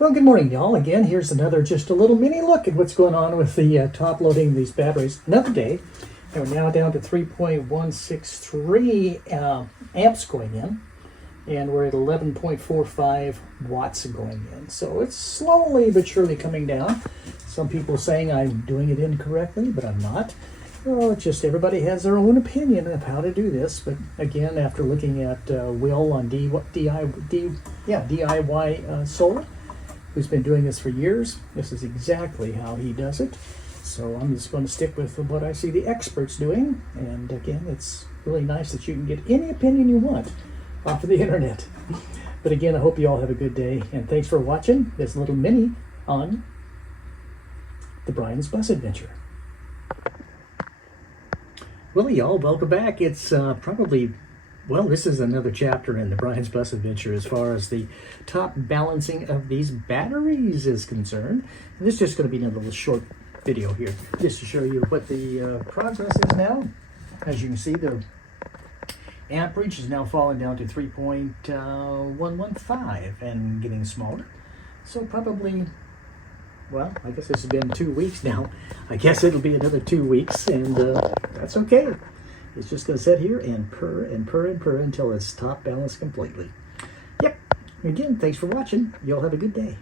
Well, good morning, y'all. Again, here's just a little mini look at what's going on with the top loading these batteries. Another day, and we're now down to 3.163 amps going in, and we're at 11.45 watts going in. So it's slowly but surely coming down. Some people saying I'm doing it incorrectly, but I'm not. Well, it's just everybody has their own opinion of how to do this. But again, after looking at Will on DIY Solar, who's been doing this for years, this is exactly how he does it. So I'm just going to stick with what I see the experts doing. And again, it's really nice that you can get any opinion you want off of the internet. But again, I hope you all have a good day. And thanks for watching this little mini on the Brian's Bus Adventure. Well, y'all, welcome back. It's this is another chapter in the Brian's Bus Adventure as far as the top balancing of these batteries is concerned. And this is just going to be another little short video here, just to show you what the progress is now. As you can see, the amperage is now falling down to 3.115 and getting smaller. So probably, well, I guess this has been 2 weeks now. I guess it'll be another 2 weeks, and that's okay. It's just going to sit here and purr and purr and purr until it's top balanced completely. Yep. Again, thanks for watching. Y'all have a good day.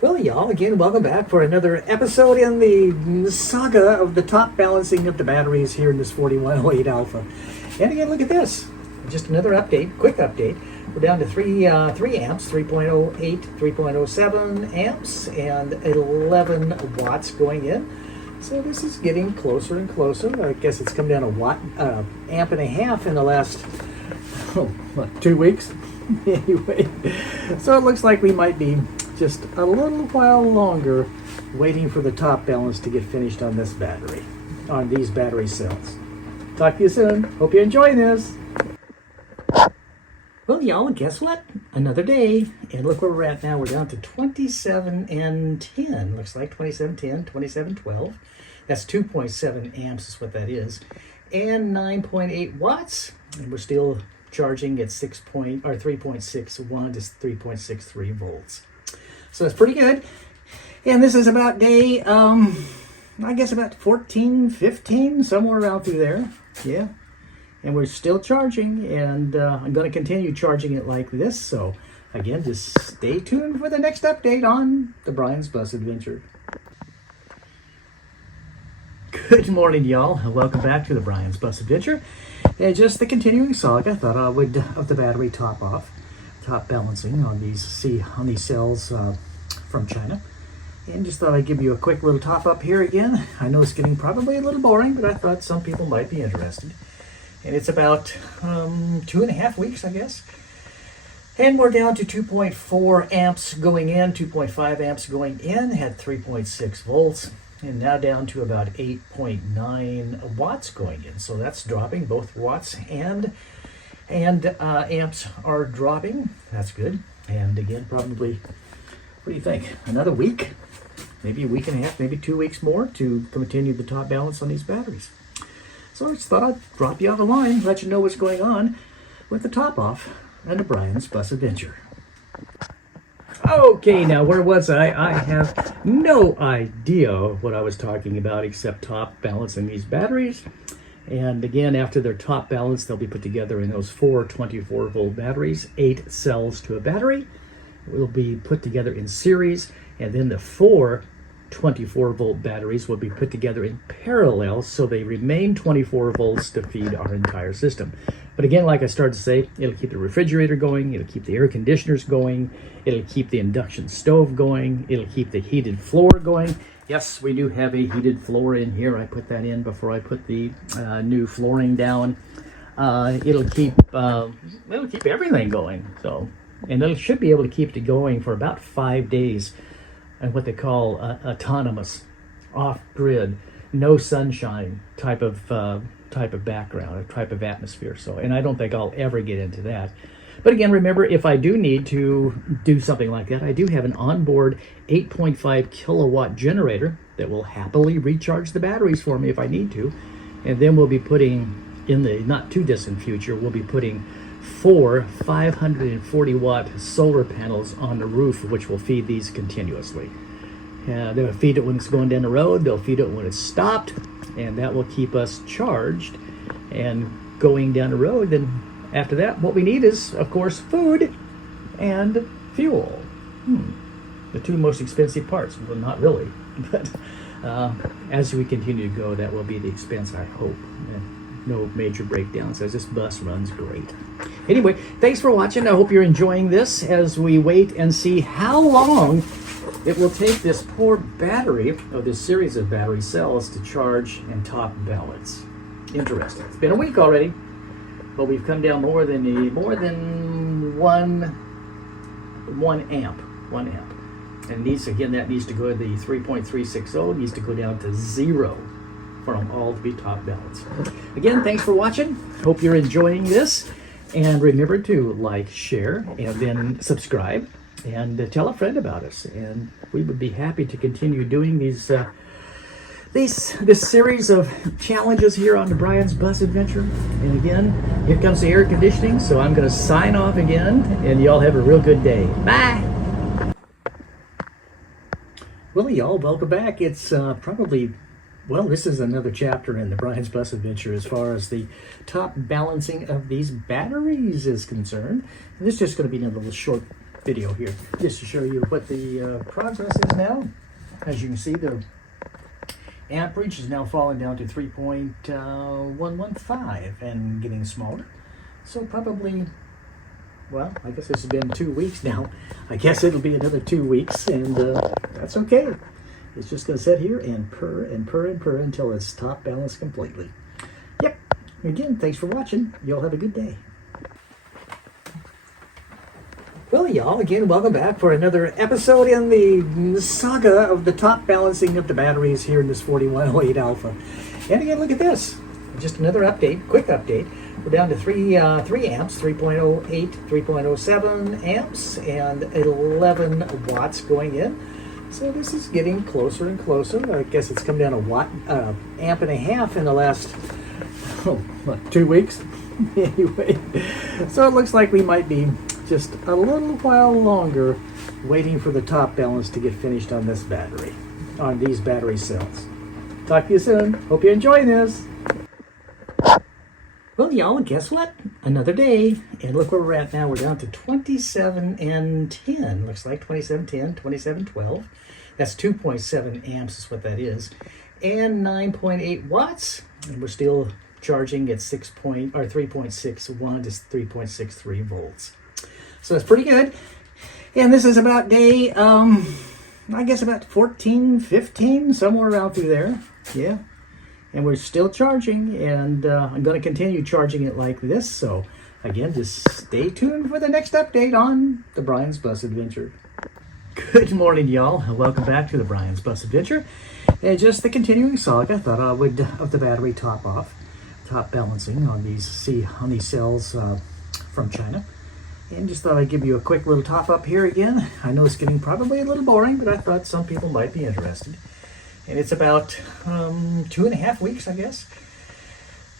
Well, y'all, again, welcome back for another episode in the saga of the top balancing of the batteries here in this 4108 Alpha. And again, look at this. Just another update, quick update. We're down to 3 amps, 3.08, 3.07 amps, and 11 watts going in. So this is getting closer and closer. I guess it's come down a amp and a half in the last 2 weeks. Anyway, so it looks like we might be just a little while longer waiting for the top balance to get finished on this battery, on these battery cells. Talk to you soon. Hope you enjoy this. Well, y'all, guess what? Another day, and look where we're at now. We're down to 27 and 10. Looks like 2710, 2712. That's 2.7 amps is what that is. And 9.8 watts. And we're still charging at 3.61 to 3.63 volts. So that's pretty good. And this is about day, I guess about 14, 15, somewhere around through there. Yeah. And we're still charging, and I'm going to continue charging it like this. So, again, just stay tuned for the next update on the Brian's Bus Adventure. Good morning, y'all, and welcome back to the Brian's Bus Adventure. And just the continuing saga. I thought I would, of the battery top balancing on these cells from China. And just thought I'd give you a quick little top up here again. I know it's getting probably a little boring, but I thought some people might be interested. And it's about 2.5 weeks, I guess. And we're down to 2.4 amps going in, 2.5 amps going in, had 3.6 volts, and now down to about 8.9 watts going in. So that's dropping, both watts and amps are dropping. That's good. And again, probably, what do you think? Another week? Maybe a week and a half, maybe 2 weeks more to continue the top balance on these batteries. So I just thought I'd drop you off a line, let you know what's going on with the top off and the Brian's Bus Adventure. Okay, now where was I? I have no idea what I was talking about except top balancing these batteries. And again, after they're top balanced, they'll be put together in those 4 24-volt batteries, 8 cells to a battery. Will be put together in series, and then the 4 24-volt batteries will be put together in parallel, so they remain 24 volts to feed our entire system. But again, like I started to say, it'll keep the refrigerator going, it'll keep the air conditioners going, it'll keep the induction stove going, it'll keep the heated floor going. Yes, we do have a heated floor in here. I put that in before I put the new flooring down. It'll keep everything going. So, and it should be able to keep it going for about 5 days. And what they call autonomous, off-grid, no sunshine type of background, a type of atmosphere. So, and I don't think I'll ever get into that. But again, remember, if I do need to do something like that, I do have an onboard 8.5 kilowatt generator that will happily recharge the batteries for me if I need to. And then we'll be putting, in the not too distant future, we'll be putting 4 540 watt solar panels on the roof, which will feed these continuously. They'll feed it when it's going down the road, they'll feed it when it's stopped, and that will keep us charged and going down the road. And after that, what we need is, of course, food and fuel. The two most expensive parts. Well, not really, but as we continue to go, that will be the expense, I hope. And no major breakdowns, as this bus runs great. Anyway, thanks for watching. I hope you're enjoying this as we wait and see how long it will take this poor battery, or this series of battery cells, to charge and top balance. Interesting. It's been a week already, but we've come down more than one amp. And that needs to go to the 3.360, needs to go down to 0 for them all to be top balanced. Again, thanks for watching. Hope you're enjoying this. And remember to like, share, and then subscribe, and tell a friend about us. And we would be happy to continue doing this series of challenges here on the Brian's Bus Adventure. And again, here comes the air conditioning, so I'm going to sign off again, and y'all have a real good day. Bye! Well, y'all, welcome back. It's this is another chapter in the Brian's Bus Adventure as far as the top balancing of these batteries is concerned. And this is just going to be another little short video here, just to show you what the progress is now. As you can see, the amperage is now falling down to 3.115 and getting smaller. So probably, well, I guess this has been 2 weeks now. I guess it'll be another 2 weeks, and that's okay. It's just going to sit here and purr and purr and purr until it's top balanced completely. Yep. Again, thanks for watching. Y'all have a good day. Well, y'all, again, welcome back for another episode in the saga of the top balancing of the batteries here in this 4108 Alpha. And again, look at this. Just another update, quick update. We're down to 3 amps, 3.08, 3.07 amps, and 11 watts going in. So this is getting closer and closer. I guess it's come down amp and a half in the last 2 weeks. Anyway, so it looks like we might be just a little while longer waiting for the top balance to get finished on this battery, on these battery cells. Talk to you soon. Hope you enjoy this. Well, y'all, guess what? Another day, and look where we're at now. We're down to 27 and 10. Looks like 2710, 2712. That's 2.7 amps is what that is, and 9.8 watts. And we're still charging at 3.61 to 3.63 volts. So that's pretty good. And this is about day, I guess about 14, 15, somewhere around through there. Yeah. And we're still charging, and I'm going to continue charging it like this. So again, just stay tuned for the next update on the Brian's Bus Adventure. Good morning, y'all, and welcome back to the Brian's Bus Adventure. And just the continuing saga. Thought I would of the battery top balancing on these cells from China. And just thought I'd give you a quick little top up here again. I know it's getting probably a little boring, but I thought some people might be interested. And it's about 2.5 weeks, I guess.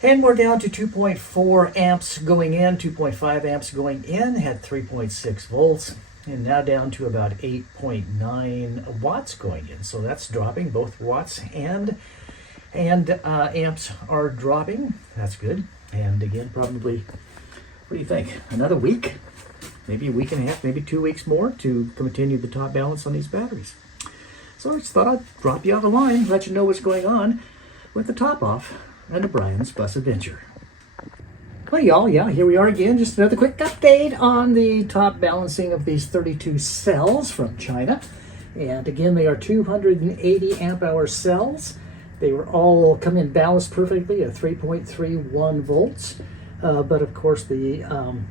And we're down to 2.4 amps going in, 2.5 amps going in, had 3.6 volts, and now down to about 8.9 watts going in. So that's dropping, both watts and amps are dropping. That's good. And again, probably, what do you think? Another week? Maybe a week and a half, maybe 2 weeks more to continue the top balance on these batteries. So I just thought I'd drop you out a line, let you know what's going on with the top off and the Brian's Bus Adventure. Well, y'all, yeah, here we are again. Just another quick update on the top balancing of these 32 cells from China. And again, they are 280 amp hour cells. They were all come in balanced perfectly at 3.31 volts. But of course, the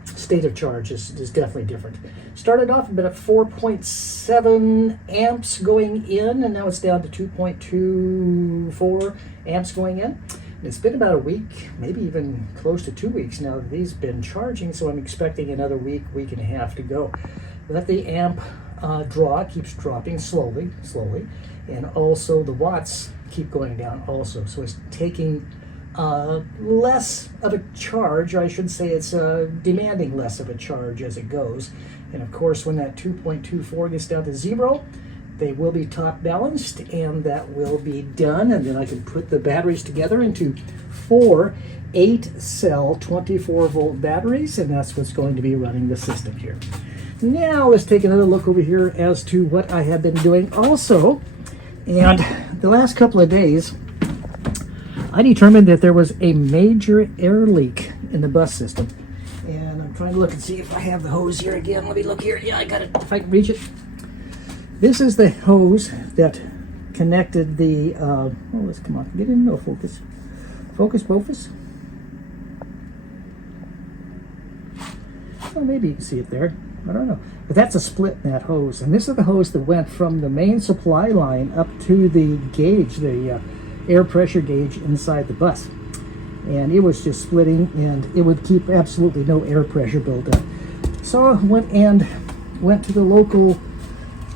state of charge is definitely different. Started off a bit at 4.7 amps going in, and now it's down to 2.24 amps going in. And it's been about a week, maybe even close to 2 weeks now that these have been charging, so I'm expecting another week and a half to go. But the amp draw keeps dropping slowly, and also the watts keep going down also. So it's taking less of a charge. I should say it's demanding less of a charge as it goes. And of course, when that 2.24 gets down to 0, they will be top balanced, and that will be done. And then I can put the batteries together into 4 8-cell 24-volt batteries, and that's what's going to be running the system here. Now let's take another look over here as to what I have been doing also. And the last couple of days, I determined that there was a major air leak in the bus system. And I'm trying to look and see if I have the hose here again. Let me look here. Yeah, I got it, if I can reach it. This is the hose that connected the, oh, let's come on, get in, no focus. Focus. Well, maybe you can see it there. I don't know. But that's a split in that hose. And this is the hose that went from the main supply line up to the gauge, the air pressure gauge inside the bus. And it was just splitting, and it would keep absolutely no air pressure built up. So I went to the local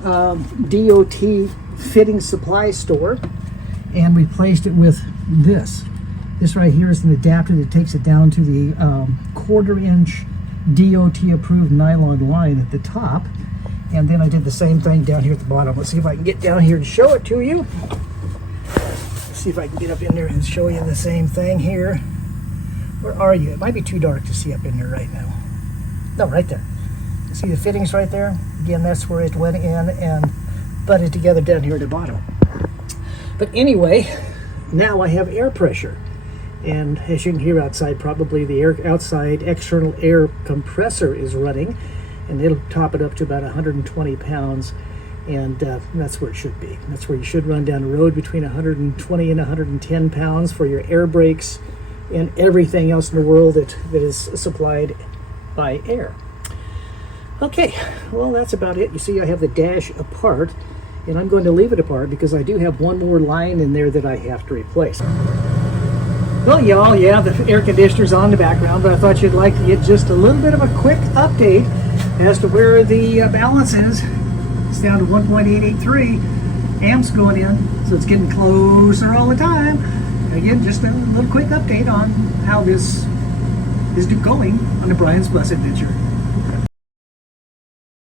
DOT fitting supply store and replaced it with this. This right here is an adapter that takes it down to the 1/4 inch DOT approved nylon line at the top, and then I did the same thing down here at the bottom. Let's see if I can get down here to show it to you. Let's see if I can get up in there and show you the same thing here. Where are you? It might be too dark to see up in there right now. No, right there. See the fittings right there? Again, that's where it went in and butted together down here at the bottom. But anyway, now I have air pressure. And as you can hear outside, probably the outside external air compressor is running, and it'll top it up to about 120 pounds, and that's where it should be. That's where you should run down the road, between 120 and 110 pounds for your air brakes and everything else in the world that is supplied by air. Okay, well, that's about it. You see, I have the dash apart, and I'm going to leave it apart because I do have one more line in there that I have to replace. Well, y'all, yeah, the air conditioner's on in the background, but I thought you'd like to get just a little bit of a quick update as to where the balance is. It's down to 1.883 amps going in, so it's getting closer all the time. Again, just a little quick update on how this is going on the Brian's Bus Adventure.